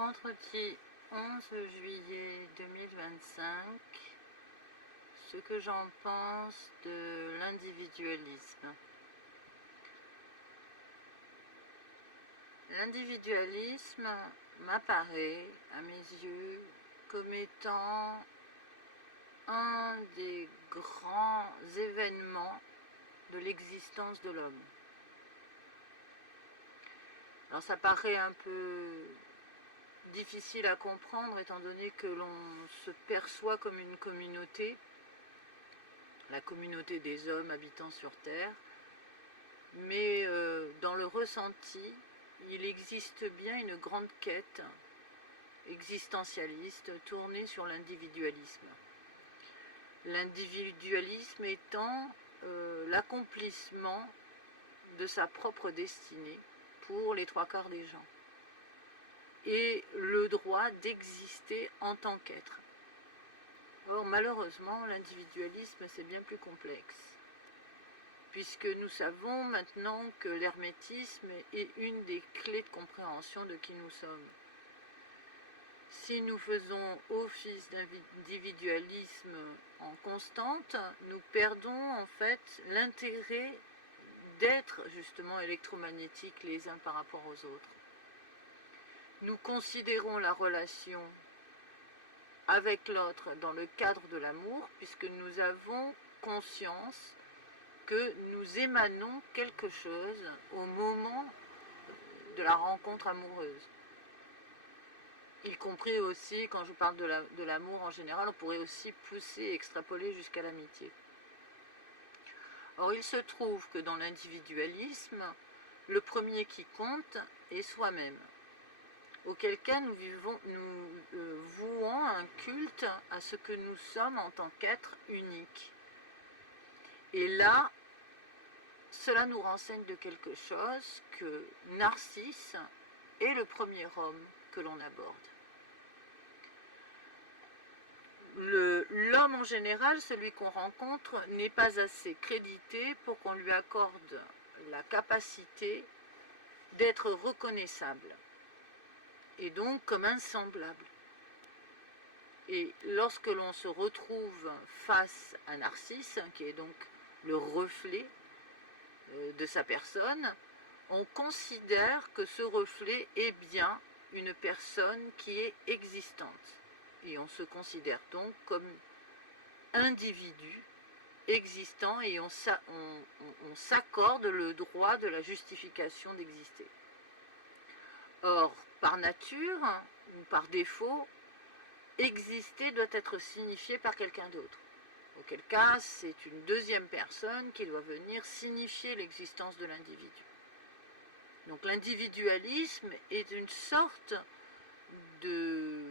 Vendredi 11 juillet 2025, ce que j'en pense de l'individualisme. L'individualisme m'apparaît, à mes yeux, comme étant un des grands événements de l'existence de l'homme. Alors ça paraît un peu difficile à comprendre étant donné que l'on se perçoit comme une communauté, la communauté des hommes habitant sur Terre, mais dans le ressenti, il existe bien une grande quête existentialiste tournée sur l'individualisme. L'individualisme étant l'accomplissement de sa propre destinée pour les trois quarts des gens, et le droit d'exister en tant qu'être. Or, malheureusement, l'individualisme, c'est bien plus complexe, puisque nous savons maintenant que l'hermétisme est une des clés de compréhension de qui nous sommes. Si nous faisons office d'individualisme en constante, nous perdons en fait l'intérêt d'être justement électromagnétiques les uns par rapport aux autres. Nous considérons la relation avec l'autre dans le cadre de l'amour, puisque nous avons conscience que nous émanons quelque chose au moment de la rencontre amoureuse. Y compris aussi, quand je parle de l'amour en général, on pourrait aussi pousser et extrapoler jusqu'à l'amitié. Or, il se trouve que dans l'individualisme, le premier qui compte est soi-même. Auquel cas nous vouons un culte à ce que nous sommes en tant qu'être unique. Et là, cela nous renseigne de quelque chose, que Narcisse est le premier homme que l'on aborde. L'homme en général, celui qu'on rencontre, n'est pas assez crédité pour qu'on lui accorde la capacité d'être reconnaissable, et donc comme un semblable. Et lorsque l'on se retrouve face à Narcisse, qui est donc le reflet de sa personne, on considère que ce reflet est bien une personne qui est existante. Et on se considère donc comme individu existant, et on s'accorde le droit de la justification d'exister. Or, par nature ou par défaut, exister doit être signifié par quelqu'un d'autre. Auquel cas, c'est une deuxième personne qui doit venir signifier l'existence de l'individu. Donc l'individualisme est une sorte de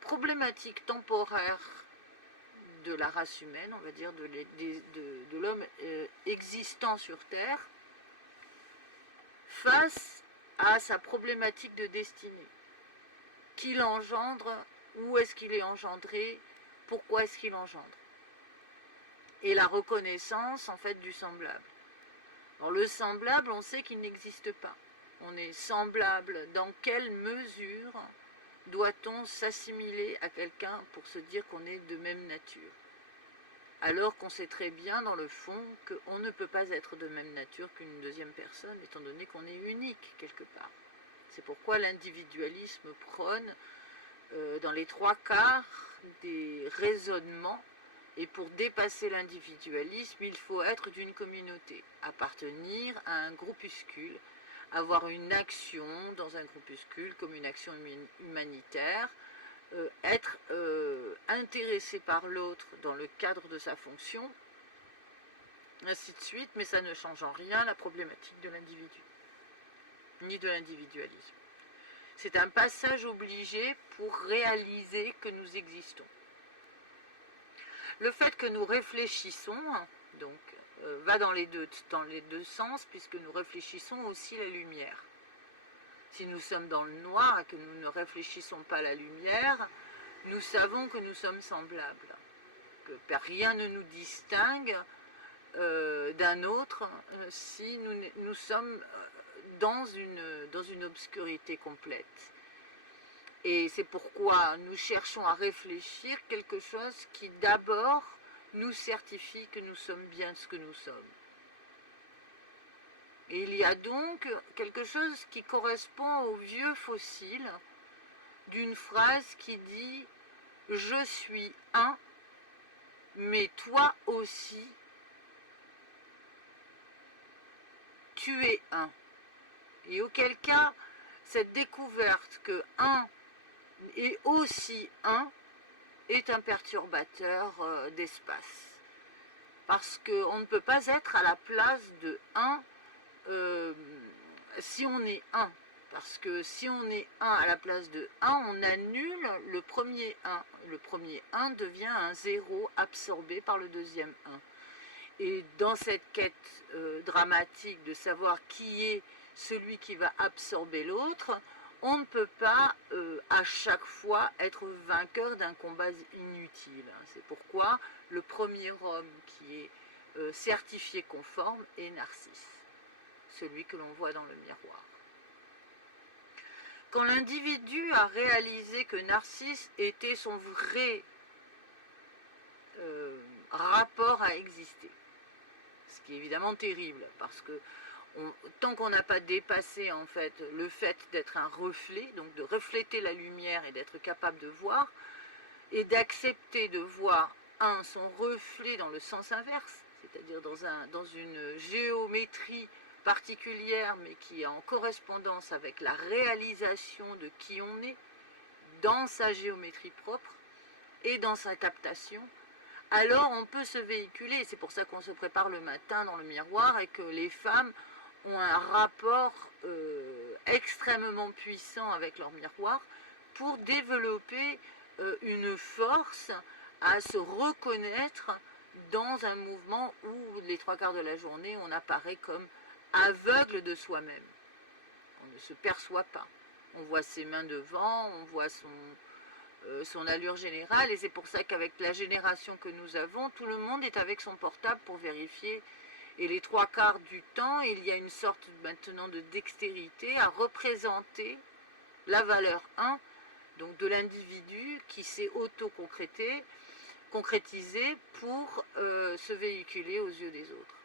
problématique temporaire de la race humaine, on va dire de l'homme existant sur Terre, face à sa problématique de destinée. Qui l'engendre, où est-ce qu'il est engendré, pourquoi est-ce qu'il engendre. Et la reconnaissance en fait du semblable. Alors, le semblable, on sait qu'il n'existe pas. On est semblable. Dans quelle mesure doit-on s'assimiler à quelqu'un pour se dire qu'on est de même nature? Alors qu'on sait très bien dans le fond qu'on ne peut pas être de même nature qu'une deuxième personne, étant donné qu'on est unique quelque part. C'est pourquoi l'individualisme prône dans les trois quarts des raisonnements. Et pour dépasser l'individualisme, il faut être d'une communauté, appartenir à un groupuscule, avoir une action dans un groupuscule comme une action humanitaire, être intéressé par l'autre dans le cadre de sa fonction, ainsi de suite, mais ça ne change en rien la problématique de l'individu, ni de l'individualisme. C'est un passage obligé pour réaliser que nous existons. Le fait que nous réfléchissons, donc, va dans les deux sens, puisque nous réfléchissons aussi la lumière. Si nous sommes dans le noir et que nous ne réfléchissons pas la lumière, nous savons que nous sommes semblables, que rien ne nous distingue d'un autre si nous sommes dans une obscurité complète. Et c'est pourquoi nous cherchons à réfléchir quelque chose qui d'abord nous certifie que nous sommes bien ce que nous sommes. Et il y a donc quelque chose qui correspond au vieux fossile d'une phrase qui dit « Je suis un, mais toi aussi, tu es un ». Et auquel cas, cette découverte que un est aussi un est un perturbateur d'espace. Parce qu'on ne peut pas être à la place de un si on est un. Parce que si on est un à la place de 1, on annule le premier 1. Le premier 1 devient un 0 absorbé par le deuxième 1. Et dans cette quête dramatique de savoir qui est celui qui va absorber l'autre, on ne peut pas à chaque fois être vainqueur d'un combat inutile. C'est pourquoi le premier homme qui est certifié conforme est Narcisse, celui que l'on voit dans le miroir. Quand l'individu a réalisé que Narcisse était son vrai rapport à exister, ce qui est évidemment terrible, parce que tant qu'on n'a pas dépassé en fait le fait d'être un reflet, donc de refléter la lumière et d'être capable de voir, et d'accepter de voir son reflet dans le sens inverse, c'est-à-dire dans une géométrie particulière, mais qui est en correspondance avec la réalisation de qui on est, dans sa géométrie propre et dans sa captation, alors on peut se véhiculer. C'est pour ça qu'on se prépare le matin dans le miroir et que les femmes ont un rapport extrêmement puissant avec leur miroir pour développer une force à se reconnaître dans un mouvement où les 3/4 de la journée on apparaît comme aveugle de soi-même. On ne se perçoit pas. On voit ses mains devant, on voit son allure générale, et c'est pour ça qu'avec la génération que nous avons, tout le monde est avec son portable pour vérifier. Et les 3/4 du temps, il y a une sorte maintenant de dextérité à représenter la valeur 1, donc de l'individu qui s'est concrétisé pour se véhiculer aux yeux des autres.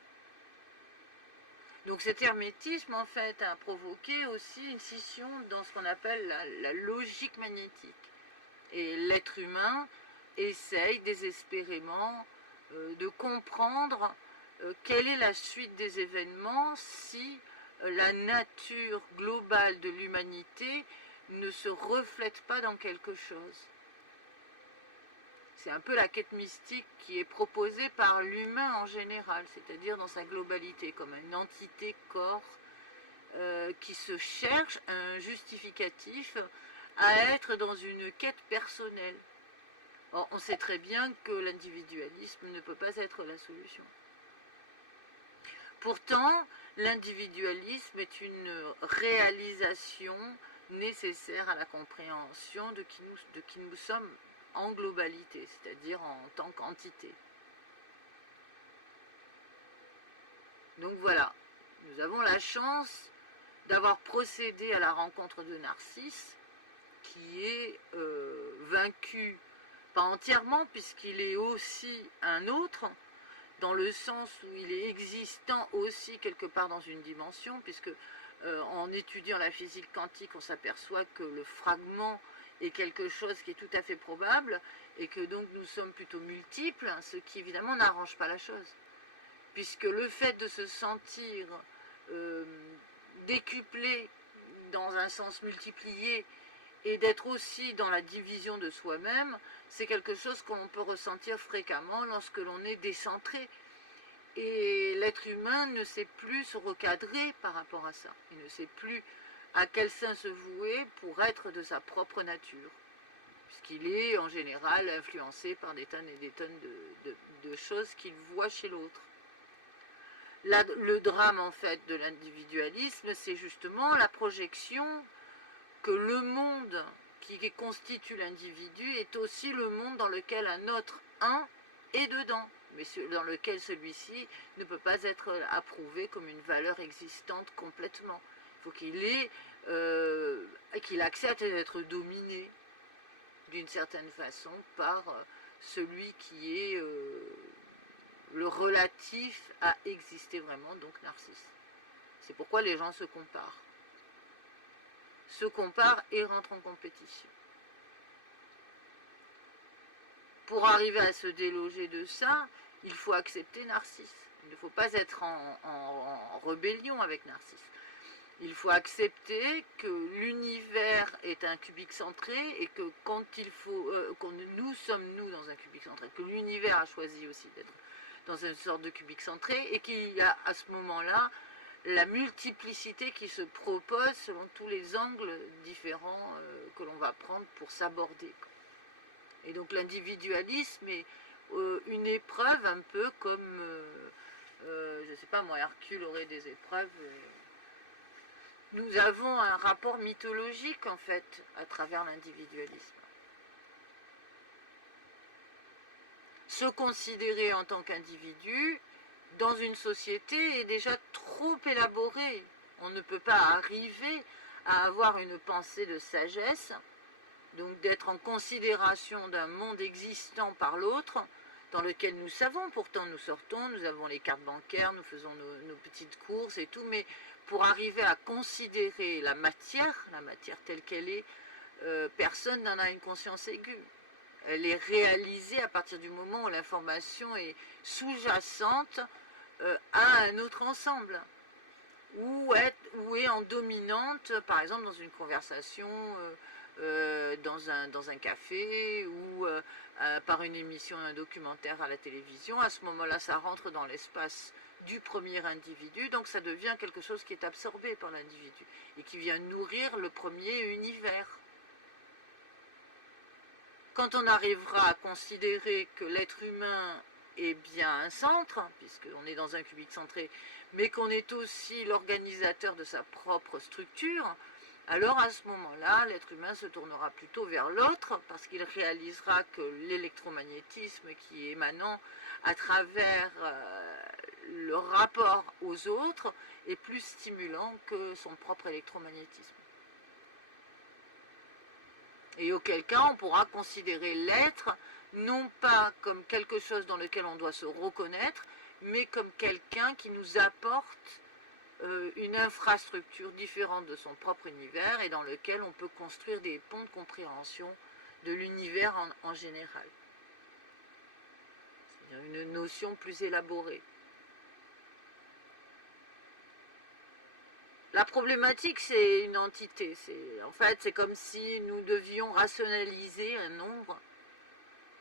Donc cet hermétisme, en fait, a provoqué aussi une scission dans ce qu'on appelle la logique magnétique. Et l'être humain essaye désespérément de comprendre quelle est la suite des événements si la nature globale de l'humanité ne se reflète pas dans quelque chose. C'est un peu la quête mystique qui est proposée par l'humain en général, c'est-à-dire dans sa globalité, comme une entité corps qui se cherche un justificatif à être dans une quête personnelle. Or, on sait très bien que l'individualisme ne peut pas être la solution. Pourtant, l'individualisme est une réalisation nécessaire à la compréhension de qui nous sommes en globalité, c'est-à-dire en tant qu'entité. Donc voilà, nous avons la chance d'avoir procédé à la rencontre de Narcisse, qui est vaincu, pas entièrement, puisqu'il est aussi un autre, dans le sens où il est existant aussi quelque part dans une dimension, puisque en étudiant la physique quantique, on s'aperçoit que le fragment est quelque chose qui est tout à fait probable, et que donc nous sommes plutôt multiples, ce qui évidemment n'arrange pas la chose. Puisque le fait de se sentir décuplé dans un sens multiplié, et d'être aussi dans la division de soi-même, c'est quelque chose qu'on peut ressentir fréquemment lorsque l'on est décentré. Et l'être humain ne sait plus se recadrer par rapport à ça. Il ne sait plus à quel sein se vouer pour être de sa propre nature. Puisqu'il est en général influencé par des tonnes et des tonnes de choses qu'il voit chez l'autre. Le drame en fait de l'individualisme, c'est justement la projection que le monde qui constitue l'individu est aussi le monde dans lequel un autre un est dedans, mais dans lequel celui-ci ne peut pas être approuvé comme une valeur existante complètement. Il faut qu'il accepte d'être dominé d'une certaine façon par celui qui est le relatif à exister vraiment, donc Narcisse. C'est pourquoi les gens se comparent. Et rentrent en compétition. Pour arriver à se déloger de ça, il faut accepter Narcisse. Il ne faut pas être en rébellion avec Narcisse. Il faut accepter que l'univers est un cubique centré et que quand nous sommes dans un cubique centré, que l'univers a choisi aussi d'être dans une sorte de cubique centré et qu'il y a à ce moment-là la multiplicité qui se propose selon tous les angles différents que l'on va prendre pour s'aborder. Et donc l'individualisme est une épreuve un peu comme, je ne sais pas moi, Hercule aurait des épreuves. Nous avons un rapport mythologique en fait à travers l'individualisme. Se considérer en tant qu'individu dans une société est déjà trop élaboré. On ne peut pas arriver à avoir une pensée de sagesse, donc d'être en considération d'un monde existant par l'autre, dans lequel nous savons, pourtant nous sortons, nous avons les cartes bancaires, nous faisons nos petites courses et tout, mais pour arriver à considérer la matière telle qu'elle est, personne n'en a une conscience aiguë. Elle est réalisée à partir du moment où l'information est sous-jacente à un autre ensemble, ou est en dominante, par exemple dans une conversation, dans un café, ou par une émission, un documentaire à la télévision. À ce moment-là, ça rentre dans l'espace du premier individu, donc ça devient quelque chose qui est absorbé par l'individu, et qui vient nourrir le premier univers. Quand on arrivera à considérer que l'être humain est bien un centre, puisqu'on est dans un cubique centré, mais qu'on est aussi l'organisateur de sa propre structure, alors à ce moment-là, l'être humain se tournera plutôt vers l'autre, parce qu'il réalisera que l'électromagnétisme qui est émanant à travers le rapport aux autres est plus stimulant que son propre électromagnétisme. Et auquel cas, on pourra considérer l'être, non pas comme quelque chose dans lequel on doit se reconnaître, mais comme quelqu'un qui nous apporte une infrastructure différente de son propre univers et dans lequel on peut construire des ponts de compréhension de l'univers en général. C'est-à-dire une notion plus élaborée. La problématique, c'est une entité. En fait, c'est comme si nous devions rationaliser un nombre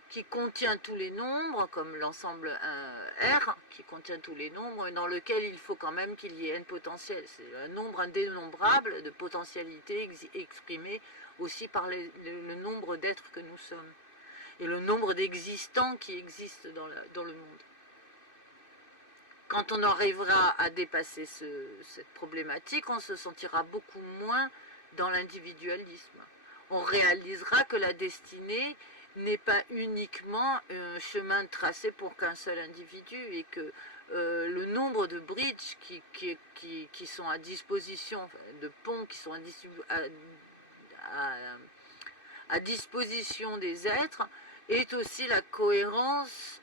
qui contient tous les nombres, comme l'ensemble R, qui contient tous les nombres, dans lequel il faut quand même qu'il y ait n potentiel. C'est un nombre indénombrable de potentialités exprimées aussi par le nombre d'êtres que nous sommes, et le nombre d'existants qui existent dans le monde. Quand on arrivera à dépasser cette problématique, on se sentira beaucoup moins dans l'individualisme. On réalisera que la destinée n'est pas uniquement un chemin tracé pour qu'un seul individu, et que le nombre de bridges qui sont à disposition, de ponts qui sont à disposition des êtres, est aussi la cohérence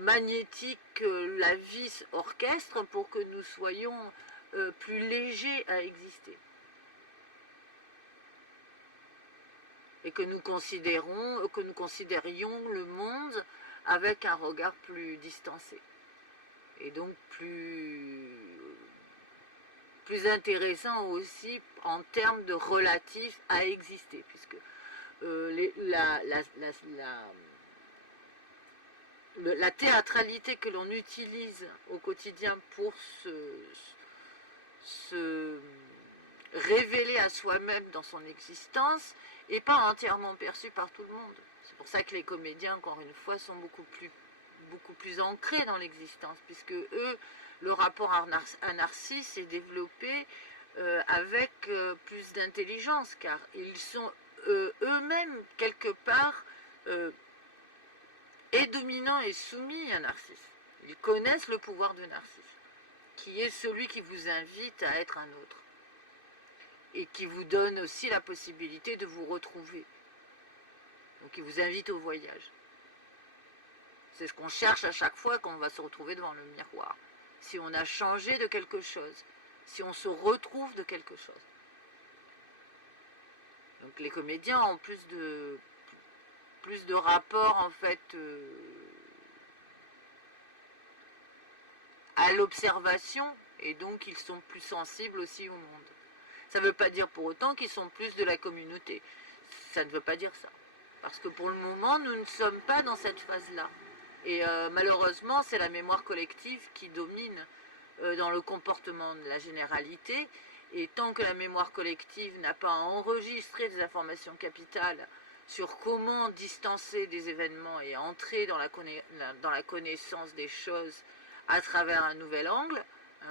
magnétique que la vie orchestre pour que nous soyons plus légers à exister. Et que nous considérions le monde avec un regard plus distancé. Et donc plus intéressant aussi en termes de relatif à exister, puisque la théâtralité que l'on utilise au quotidien pour se révéler à soi-même dans son existence n'est pas entièrement perçue par tout le monde. C'est pour ça que les comédiens, encore une fois, sont beaucoup plus ancrés dans l'existence, puisque eux, le rapport à Narcisse est développé avec plus d'intelligence, car ils sont eux-mêmes quelque part et dominants et soumis à Narcisse. Ils connaissent le pouvoir de Narcisse, qui est celui qui vous invite à être un autre. et qui vous donne aussi la possibilité de vous retrouver. Donc il vous invite au voyage. C'est ce qu'on cherche à chaque fois qu'on va se retrouver devant le miroir. Si on a changé de quelque chose, si on se retrouve de quelque chose. Donc les comédiens ont plus de rapport en fait à l'observation, et donc ils sont plus sensibles aussi au monde. Ça ne veut pas dire pour autant qu'ils sont plus de la communauté. Ça ne veut pas dire ça. Parce que pour le moment, nous ne sommes pas dans cette phase-là. Et malheureusement, c'est la mémoire collective qui domine dans le comportement de la généralité. Et tant que la mémoire collective n'a pas enregistré des informations capitales sur comment distancer des événements et entrer dans la connaissance des choses à travers un nouvel angle,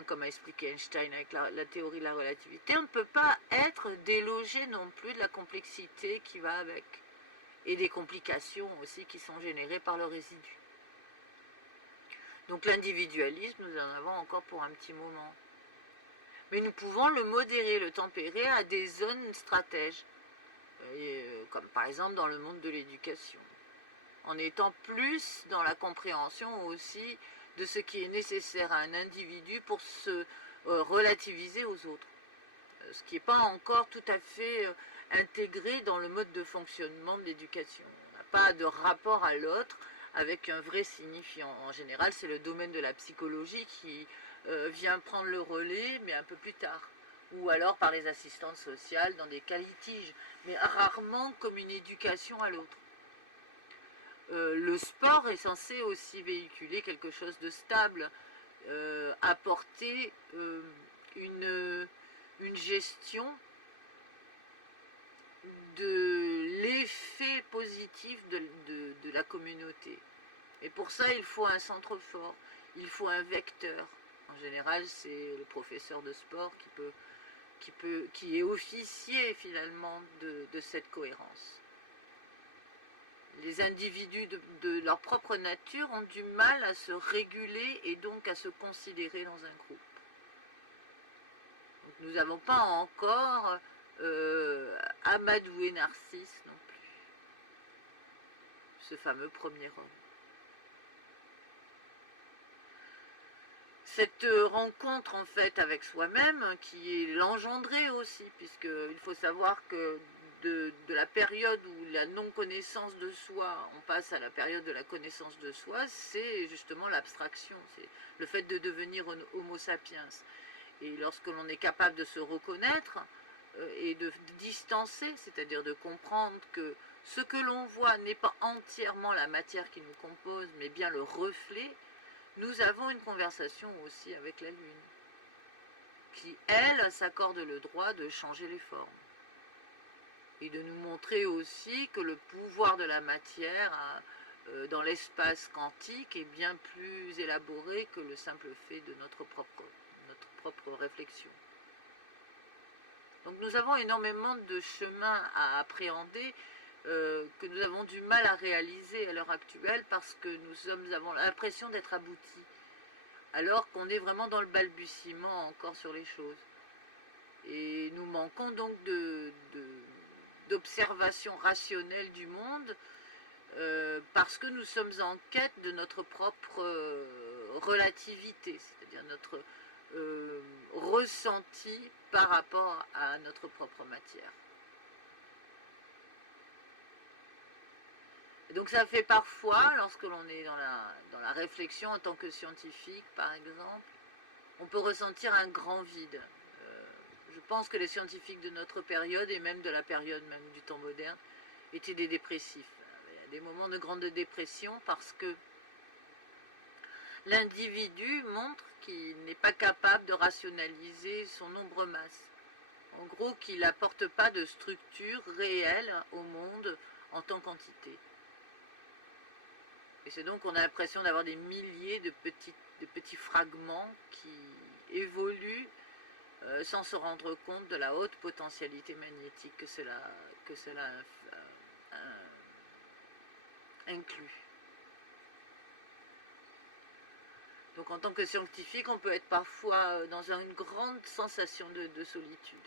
comme a expliqué Einstein avec la théorie de la relativité, on ne peut pas être délogé non plus de la complexité qui va avec, et des complications aussi qui sont générées par le résidu. Donc l'individualisme, nous en avons encore pour un petit moment. Mais nous pouvons le modérer, le tempérer à des zones stratèges, comme par exemple dans le monde de l'éducation, en étant plus dans la compréhension aussi de ce qui est nécessaire à un individu pour se relativiser aux autres. Ce qui n'est pas encore tout à fait intégré dans le mode de fonctionnement de l'éducation. On n'a pas de rapport à l'autre avec un vrai signifiant. En général, c'est le domaine de la psychologie qui vient prendre le relais, mais un peu plus tard. Ou alors par les assistantes sociales dans des cas litiges, mais rarement comme une éducation à l'autre. Le sport est censé aussi véhiculer quelque chose de stable, apporter une gestion de l'effet positif de la communauté. Et pour ça, il faut un centre fort, il faut un vecteur. En général, c'est le professeur de sport qui est officier finalement de cette cohérence. Les individus de leur propre nature ont du mal à se réguler et donc à se considérer dans un groupe. Donc nous n'avons pas encore amadoué Narcisse non plus, ce fameux premier homme. Cette rencontre en fait avec soi-même qui est l'engendrée aussi, puisqu'il faut savoir que de la période où la non-connaissance de soi, on passe à la période de la connaissance de soi, c'est justement l'abstraction, c'est le fait de devenir homo sapiens. Et lorsque l'on est capable de se reconnaître et de distancer, c'est-à-dire de comprendre que ce que l'on voit n'est pas entièrement la matière qui nous compose, mais bien le reflet, nous avons une conversation aussi avec la Lune, qui, elle, s'accorde le droit de changer les formes. Et de nous montrer aussi que le pouvoir de la matière dans l'espace quantique est bien plus élaboré que le simple fait de notre propre réflexion. Donc nous avons énormément de chemins à appréhender que nous avons du mal à réaliser à l'heure actuelle parce que nous avons l'impression d'être aboutis, alors qu'on est vraiment dans le balbutiement encore sur les choses. Et nous manquons donc d'observation rationnelle du monde parce que nous sommes en quête de notre propre relativité, c'est-à-dire notre ressenti par rapport à notre propre matière. Et donc ça fait parfois, lorsque l'on est dans la réflexion en tant que scientifique par exemple, on peut ressentir un grand vide. Je pense que les scientifiques de notre période, et même de la période même du temps moderne, étaient des dépressifs. Il y a des moments de grande dépression parce que l'individu montre qu'il n'est pas capable de rationaliser son nombre masse. En gros, qu'il n'apporte pas de structure réelle au monde en tant qu'entité. Et c'est donc qu'on a l'impression d'avoir des milliers de petits fragments qui évoluent sans se rendre compte de la haute potentialité magnétique que cela inclut. Donc en tant que scientifique, on peut être parfois dans une grande sensation de solitude.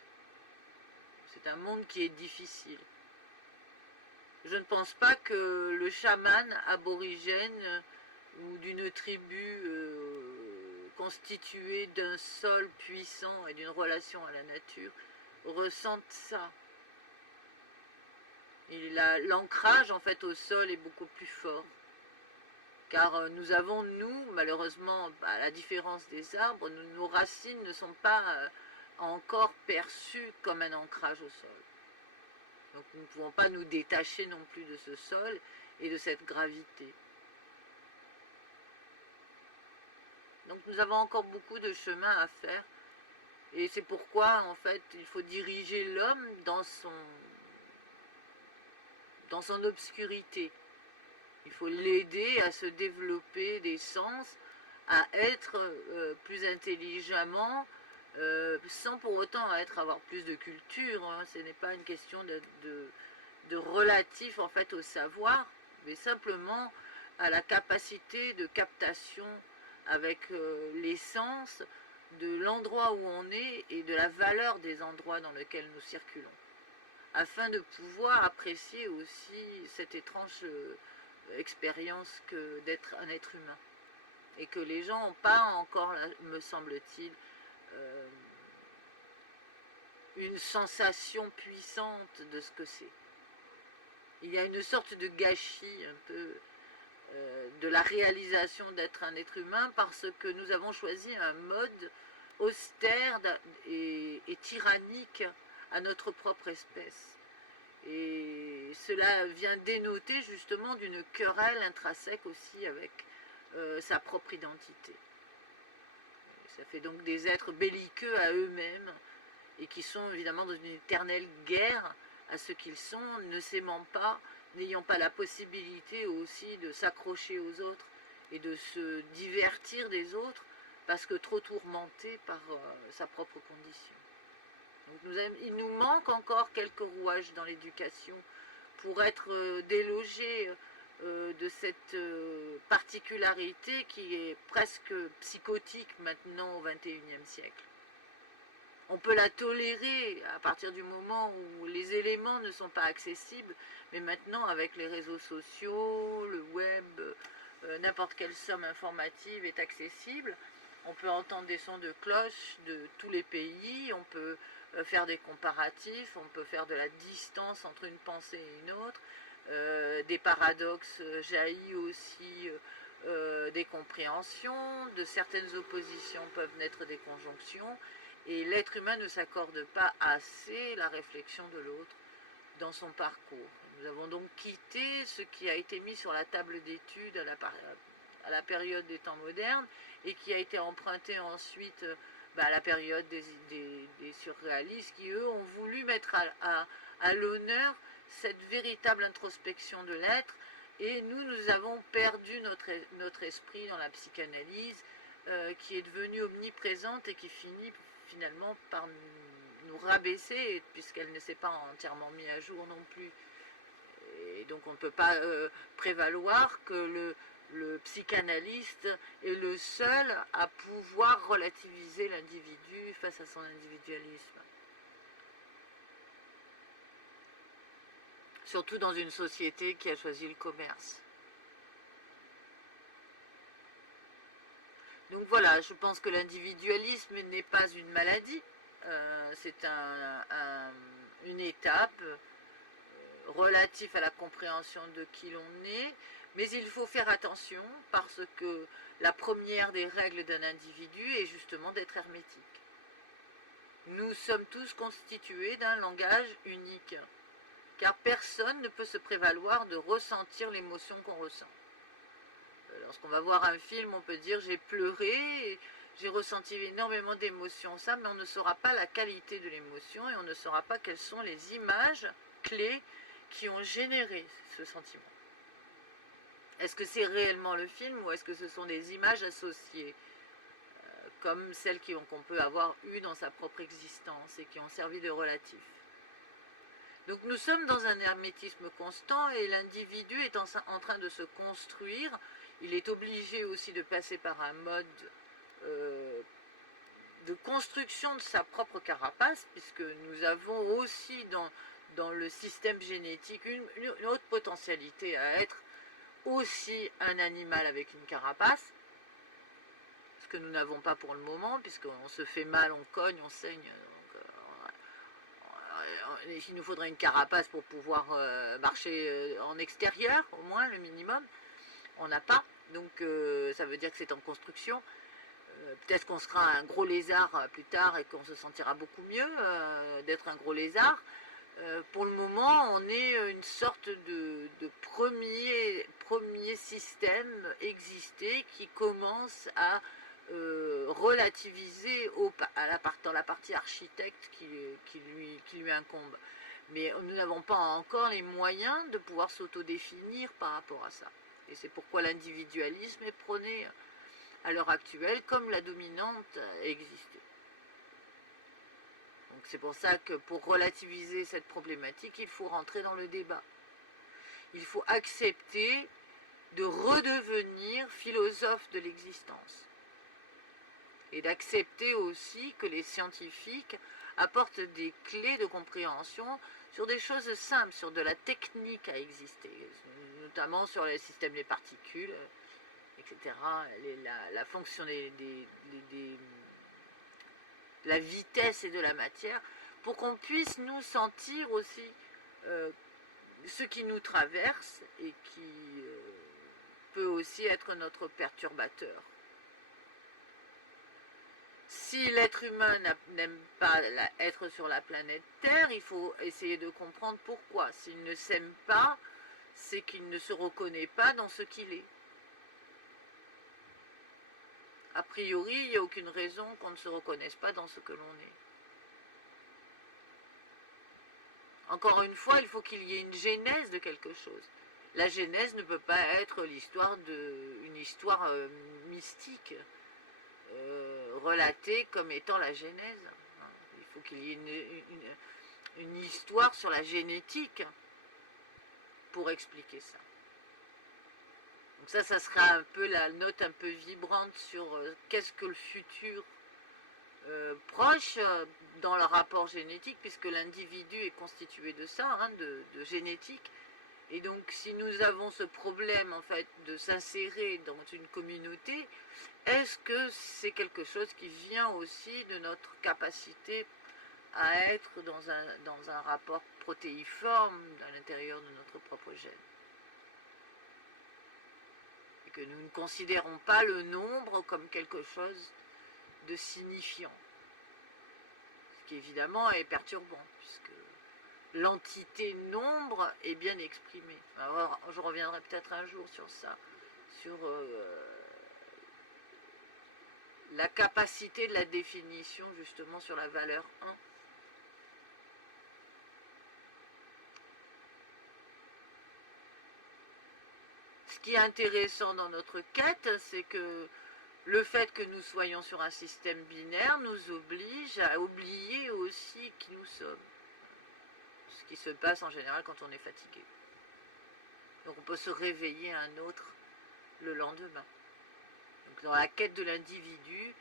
C'est un monde qui est difficile. Je ne pense pas que le chaman aborigène ou d'une tribu constituée d'un sol puissant et d'une relation à la nature ressente ça. L'ancrage en fait au sol est beaucoup plus fort. Car nous avons, nous, malheureusement, à la différence des arbres, nos racines ne sont pas encore perçues comme un ancrage au sol. Donc nous ne pouvons pas nous détacher non plus de ce sol et de cette gravité. Donc nous avons encore beaucoup de chemin à faire. Et c'est pourquoi, en fait, il faut diriger l'homme dans son obscurité. Il faut l'aider à se développer des sens, à être plus intelligemment, sans pour autant avoir plus de culture. Hein. Ce n'est pas une question de relatif en fait au savoir, mais simplement à la capacité de captation avec les sens de l'endroit où on est et de la valeur des endroits dans lesquels nous circulons, afin de pouvoir apprécier aussi cette étrange expérience que d'être un être humain, et que les gens n'ont pas encore, me semble-t-il, une sensation puissante de ce que c'est. Il y a une sorte de gâchis un peu de la réalisation d'être un être humain, parce que nous avons choisi un mode austère et tyrannique à notre propre espèce. Et cela vient dénoter justement d'une querelle intrinsèque aussi avec sa propre identité. Ça fait donc des êtres belliqueux à eux-mêmes et qui sont évidemment dans une éternelle guerre à ce qu'ils sont, ne s'aimant pas, n'ayant pas la possibilité aussi de s'accrocher aux autres et de se divertir des autres parce que trop tourmenté par sa propre condition. Donc il nous manque encore quelques rouages dans l'éducation pour être délogés de cette particularité qui est presque psychotique maintenant au XXIe siècle. On peut la tolérer à partir du moment où les éléments ne sont pas accessibles, mais maintenant avec les réseaux sociaux, le web, n'importe quelle somme informative est accessible. On peut entendre des sons de cloche de tous les pays, on peut faire des comparatifs, on peut faire de la distance entre une pensée et une autre. Des paradoxes jaillissent aussi des compréhensions, de certaines oppositions peuvent naître des conjonctions, et l'être humain ne s'accorde pas assez la réflexion de l'autre dans son parcours. Nous avons donc quitté ce qui a été mis sur la table d'études à la période des temps modernes et qui a été emprunté ensuite à la période des surréalistes qui, eux, ont voulu mettre à l'honneur cette véritable introspection de l'être, et nous avons perdu notre esprit dans la psychanalyse qui est devenue omniprésente et qui finit finalement par nous rabaisser puisqu'elle ne s'est pas entièrement mise à jour non plus. Et donc on ne peut pas prévaloir que le psychanalyste est le seul à pouvoir relativiser l'individu face à son individualisme. Surtout dans une société qui a choisi le commerce. Donc voilà, je pense que l'individualisme n'est pas une maladie, c'est une étape relative à la compréhension de qui l'on est, mais il faut faire attention parce que la première des règles d'un individu est justement d'être hermétique. Nous sommes tous constitués d'un langage unique, car personne ne peut se prévaloir de ressentir l'émotion qu'on ressent. Lorsqu'on va voir un film, on peut dire j'ai pleuré, j'ai ressenti énormément d'émotions, ça, mais on ne saura pas la qualité de l'émotion et on ne saura pas quelles sont les images clés qui ont généré ce sentiment. Est-ce que c'est réellement le film ou est-ce que ce sont des images associées, comme celles qu'on peut avoir eues dans sa propre existence et qui ont servi de relatif? Donc nous sommes dans un hermétisme constant et l'individu est en train de se construire. Il est obligé aussi de passer par un mode de construction de sa propre carapace, puisque nous avons aussi dans le système génétique une autre potentialité à être aussi un animal avec une carapace, ce que nous n'avons pas pour le moment, puisqu'on se fait mal, on cogne, on saigne. Donc, il nous faudrait une carapace pour pouvoir marcher en extérieur, au moins le minimum. On n'a pas, donc ça veut dire que c'est en construction. Peut-être qu'on sera un gros lézard plus tard et qu'on se sentira beaucoup mieux d'être un gros lézard. Pour le moment, on est une sorte de premier système existé qui commence à relativiser dans la partie architecte qui lui incombe. Mais nous n'avons pas encore les moyens de pouvoir s'autodéfinir par rapport à ça. Et c'est pourquoi l'individualisme est prôné à l'heure actuelle comme la dominante existait. Donc c'est pour ça que pour relativiser cette problématique, il faut rentrer dans le débat. Il faut accepter de redevenir philosophe de l'existence. Et d'accepter aussi que les scientifiques apportent des clés de compréhension sur des choses simples, sur de la technique à exister, notamment sur les systèmes des particules, etc., la fonction la vitesse et de la matière, pour qu'on puisse nous sentir aussi ce qui nous traverse et qui peut aussi être notre perturbateur. Si l'être humain n'aime pas être sur la planète Terre, il faut essayer de comprendre pourquoi. S'il ne s'aime pas, c'est qu'il ne se reconnaît pas dans ce qu'il est. A priori, il n'y a aucune raison qu'on ne se reconnaisse pas dans ce que l'on est. Encore une fois, il faut qu'il y ait une genèse de quelque chose. La genèse ne peut pas être une histoire mystique, relatée comme étant la genèse. Il faut qu'il y ait une histoire sur la génétique pour expliquer ça. Donc ça sera un peu la note un peu vibrante sur qu'est-ce que le futur proche dans le rapport génétique, puisque l'individu est constitué de ça, de génétique. Et donc si nous avons ce problème en fait de s'insérer dans une communauté, est-ce que c'est quelque chose qui vient aussi de notre capacité à être dans un rapport protéiforme à l'intérieur de notre propre gène? Que nous ne considérons pas le nombre comme quelque chose de signifiant. Ce qui évidemment est perturbant, puisque l'entité nombre est bien exprimée. Alors, je reviendrai peut-être un jour sur ça, sur la capacité de la définition, justement, sur la valeur 1. Ce qui est intéressant dans notre quête, c'est que le fait que nous soyons sur un système binaire nous oblige à oublier aussi qui nous sommes. Ce qui se passe en général quand on est fatigué. Donc on peut se réveiller un autre le lendemain. Donc dans la quête de l'individu,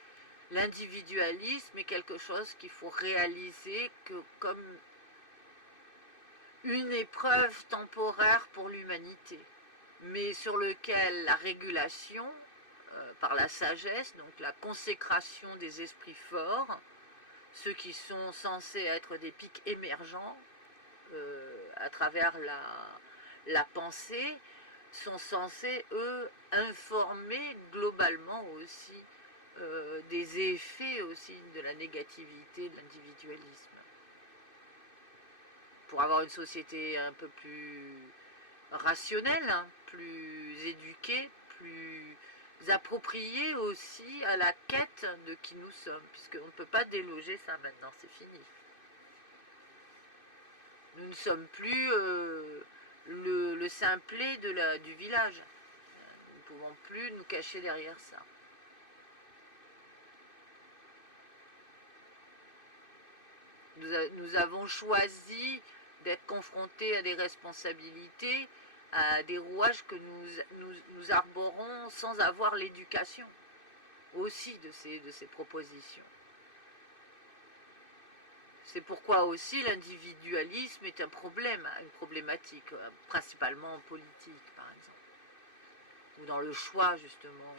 l'individualisme est quelque chose qu'il faut réaliser comme une épreuve temporaire pour l'humanité, mais sur lequel la régulation, par la sagesse, donc la consécration des esprits forts, ceux qui sont censés être des pics émergents à travers la pensée, sont censés, eux, informer globalement aussi des effets aussi de la négativité de l'individualisme. Pour avoir une société un peu plus rationnelle, plus éduquée, plus appropriée aussi à la quête de qui nous sommes, puisqu'on ne peut pas déloger ça maintenant, c'est fini. Nous ne sommes plus le simplet du village. Nous ne pouvons plus nous cacher derrière ça. Nous avons choisi d'être confrontés à des responsabilités, à des rouages que nous arborons sans avoir l'éducation aussi de ces propositions. C'est pourquoi aussi l'individualisme est un problème, une problématique, principalement en politique par exemple, ou dans le choix justement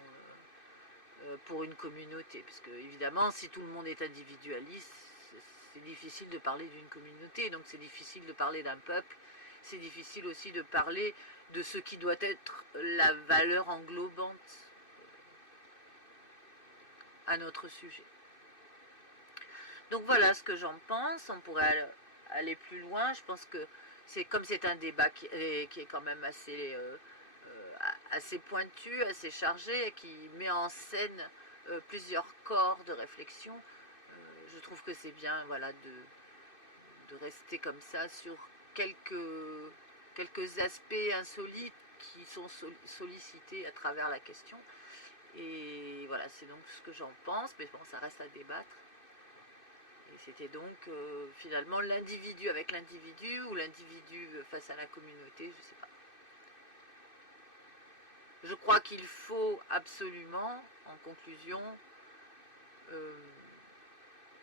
pour une communauté, parce que évidemment si tout le monde est individualiste, c'est difficile de parler d'une communauté, donc c'est difficile de parler d'un peuple, c'est difficile aussi de parler de ce qui doit être la valeur englobante à notre sujet. Donc voilà ce que j'en pense, on pourrait aller plus loin, je pense que comme c'est un débat qui est quand même assez pointu, assez chargé, qui met en scène plusieurs corps de réflexion, je trouve que c'est bien voilà, de rester comme ça sur quelques aspects insolites qui sont sollicités à travers la question. Et voilà, c'est donc ce que j'en pense, mais bon, ça reste à débattre. Et c'était donc finalement l'individu avec l'individu ou l'individu face à la communauté, je ne sais pas. Je crois qu'il faut absolument, en conclusion,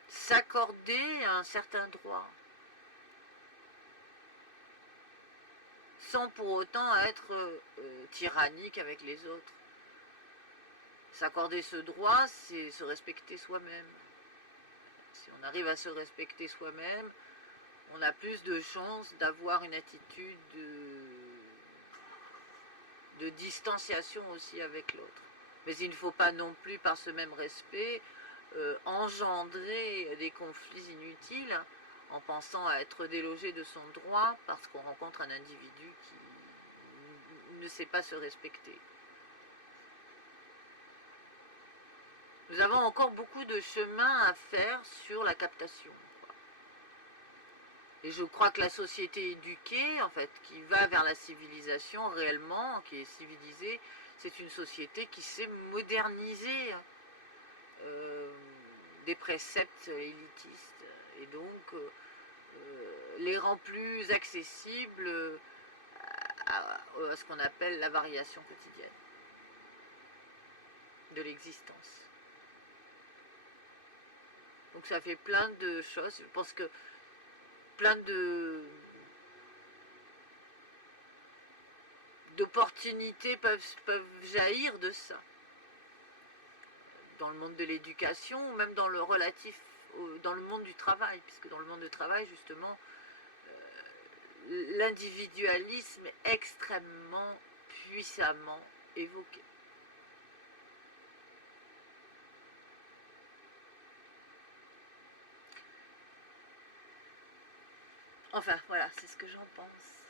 s'accorder un certain droit, sans pour autant être tyrannique avec les autres. S'accorder ce droit, c'est se respecter soi-même. Si on arrive à se respecter soi-même, on a plus de chances d'avoir une attitude de distanciation aussi avec l'autre. Mais il ne faut pas non plus, par ce même respect, engendrer des conflits inutiles en pensant à être délogé de son droit parce qu'on rencontre un individu qui ne sait pas se respecter. Nous avons encore beaucoup de chemin à faire sur la captation. Et je crois que la société éduquée, en fait, qui va vers la civilisation réellement, qui est civilisée, c'est une société qui s'est modernisée des préceptes élitistes et donc les rend plus accessibles à ce qu'on appelle la variation quotidienne de l'existence. Donc ça fait plein de choses. Je pense que plein d'opportunités peuvent jaillir de ça. Dans le monde de l'éducation ou même dans le relatif, dans le monde du travail, puisque dans le monde du travail, justement, l'individualisme est extrêmement puissamment évoqué. Enfin, voilà, c'est ce que j'en pense.